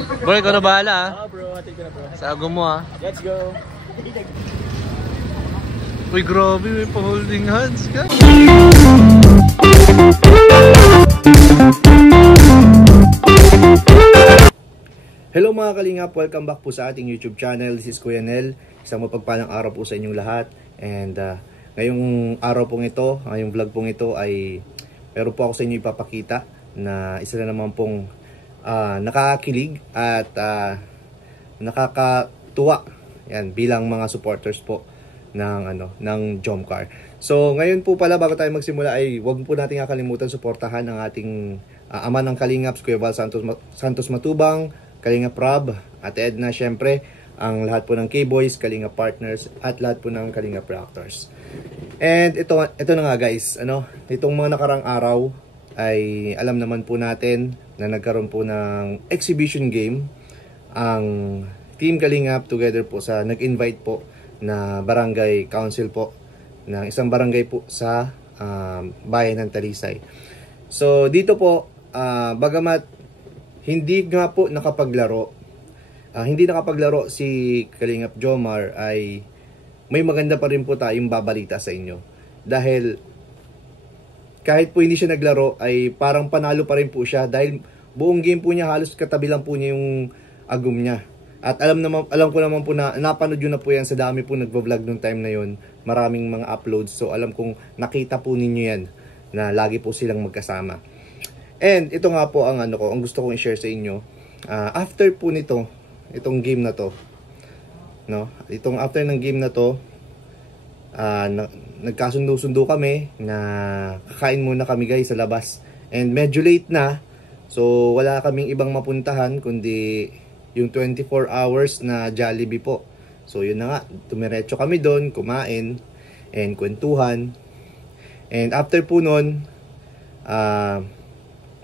Bro, ikaw na bahala ha. Bro, hatid ko na bro. Sago mo ha. Let's go. Uy, grabe, may pa-holding hands ka. Hello mga kalingap, welcome back po sa ating YouTube channel. This is Kuya Nel. Isang mapagpalang araw po sa inyong lahat. And ngayong araw pong ito, ngayong vlog pong ito ay meron po ako sa inyo ipapakita na isa na naman pong nakakakilig at nakakatuwa yan, bilang mga supporters po ng Jomcar. So ngayon po pala, bago tayo magsimula ay huwag po natin kakalimutan suportahan ang ating ama ng Kalingap, Kuya Val Santos Matubang, Kalingap Rob, Ate Edna, syempre ang lahat po ng K-Boys, Kalingap Partners at lahat po ng Kalingap Reactors. And ito na nga guys, itong mga nakarang araw ay alam naman po natin na nagkaroon po ng exhibition game ang Team Kalingap together po sa nag-invite po na barangay council po ng isang barangay po sa bayan ng Talisay. So dito po, bagamat hindi nga po nakapaglaro, si Kalingap Jomar, ay may maganda pa rin po tayong babalita sa inyo. Dahil kahit po hindi siya naglaro ay parang panalo pa rin po siya dahil buong game po niya halos katabi lang po niya yung agum niya. At alam ko naman po na napanood yun na po yan sa dami po nagvo-vlog nung time na yun. Maraming mga uploads. So alam kong nakita po ninyo yan na lagi po silang magkasama. And ito nga po ang ang gusto kong i-share sa inyo. After po nito, itong game na to, after ng game na to, nagkasundo-sundo kami na kakain muna kami guys sa labas. And medyo late na. So wala kaming ibang mapuntahan kundi yung 24 hours na Jollibee po. So yun na nga, tumiretso kami doon, kumain and kwentuhan. And after po nun,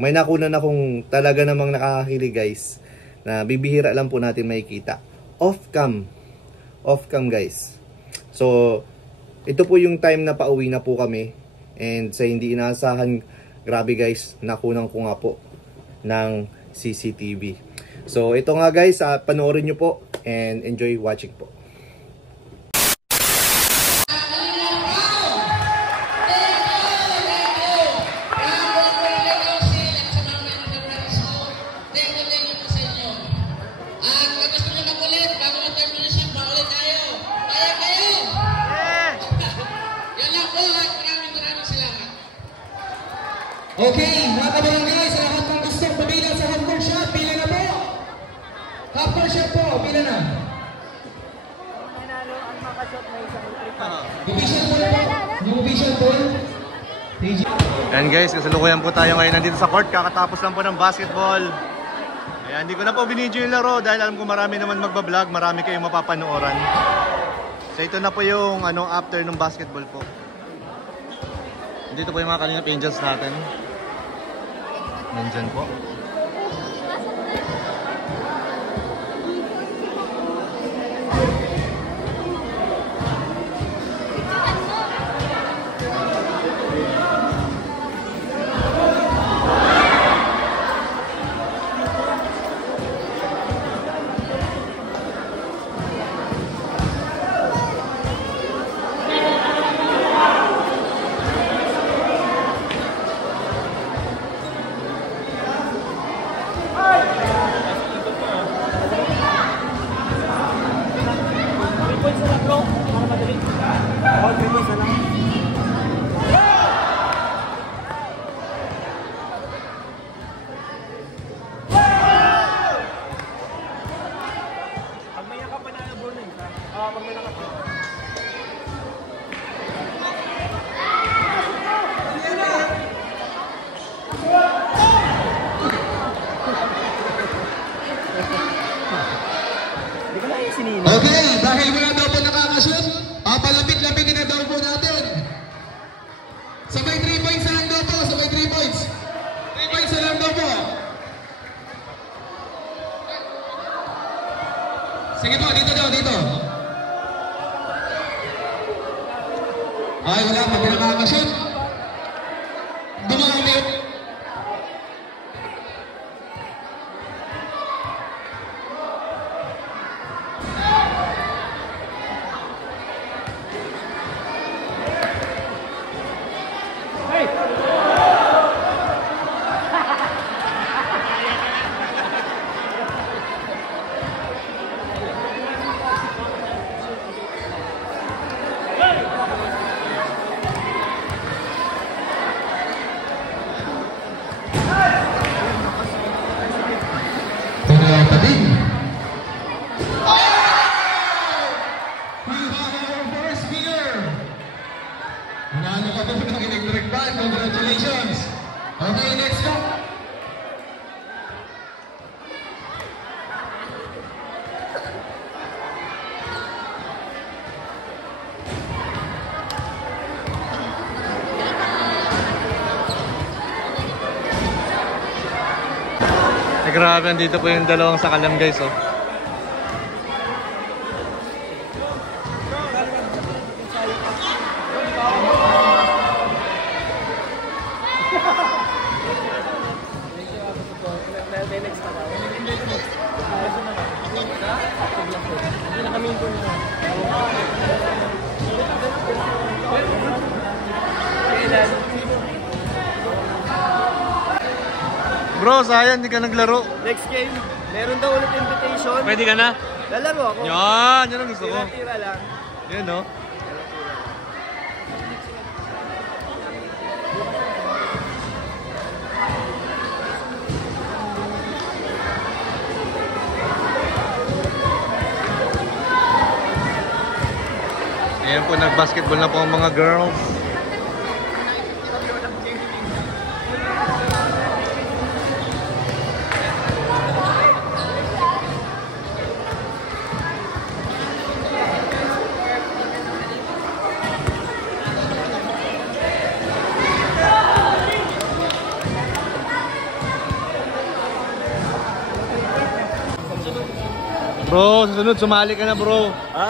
may nakunan akong talaga namang nakakakilig guys, na bibihira lang po natin makikita. Off-cam guys. So ito po yung time na pauwi na po kami. And sa hindi inaasahan, grabe guys, nakunan ko nga po ng CCTV. So ito nga guys, panoorin nyo po and enjoy watching po. Okay, mga kabarangay, sa lahat ng gustong pumila sa half-court shot, pila na po. Half-court shot po, pila na. Division ball po. Division ball. And guys, kasalukuyan po tayo ngayon nandito sa court. Kakatapos lang po ng basketball. Ayan, hindi ko na po binidyo yung laro dahil alam ko marami naman magbablog, marami kayong mapapanooran. So ito na po yung after ng basketball po. Dito po yung mga Kalingap Angels natin. Nandyan po. Okay, dahil wala daw po nakakashoot, palapit-lapitin na daw po natin. Sabay 3 points na lang daw po, sabay 3 points. 3 points na lang daw po. Sige po, dito daw, dito. Ay, wala pa po nakakashoot. Dumami. grabe, andito po yung dalawang sakalam guys, oh. Bro, sayang, hindi ka naglaro. Next game, meron daw ulit invitation. Pwede ka na? Lalaro ako. Yan ang gusto ko. Tira-tira lang. Yan, no? Ayan po, nag-basketball na po ang mga girls. Bro, susunod, sumali ka na bro. Ha?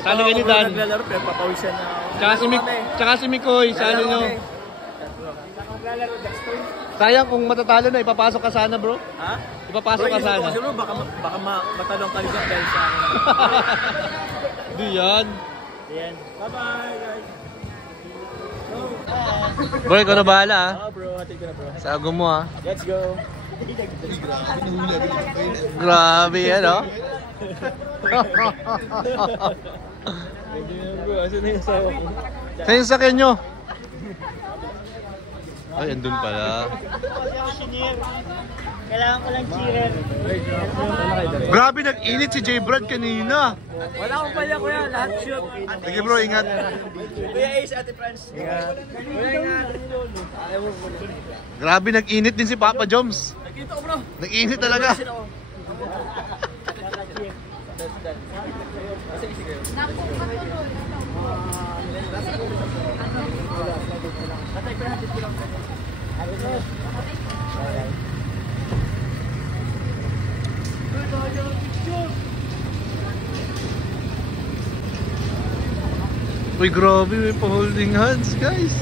Sali ka ni Dan. Naglalaro, pero papawisan na ako. Tsaka si Mikoy, sali nyo. Naglalaro, Dexter. Sayang kung matatalo na, ipapasok ka sana bro. Ha? Ipapasok ka sana. Bro, baka matalong ka dyan dahil sa akin. Di yan. Ayan. Bye-bye, guys. Bro, ikaw na bahala ha. Bro, hatid ko na bro. Sago mo ha. Let's go. Grabe yan oh. Bro, asan na yung sawa ko? Saan yung sakyan nyo? Ay, andun pala. Kailangan ko lang cheerer. Grabe, nag-init si J. Brad kanina. Wala akong pala kuya, lahat shoot. Sige bro, ingat. Kuya Ace, Ate France. Wala ingat. Grabe, nag-init din si Papa Joms. Nakita ko bro. Nag-init talaga. Uy, grabe, may pa-holding hands, guys.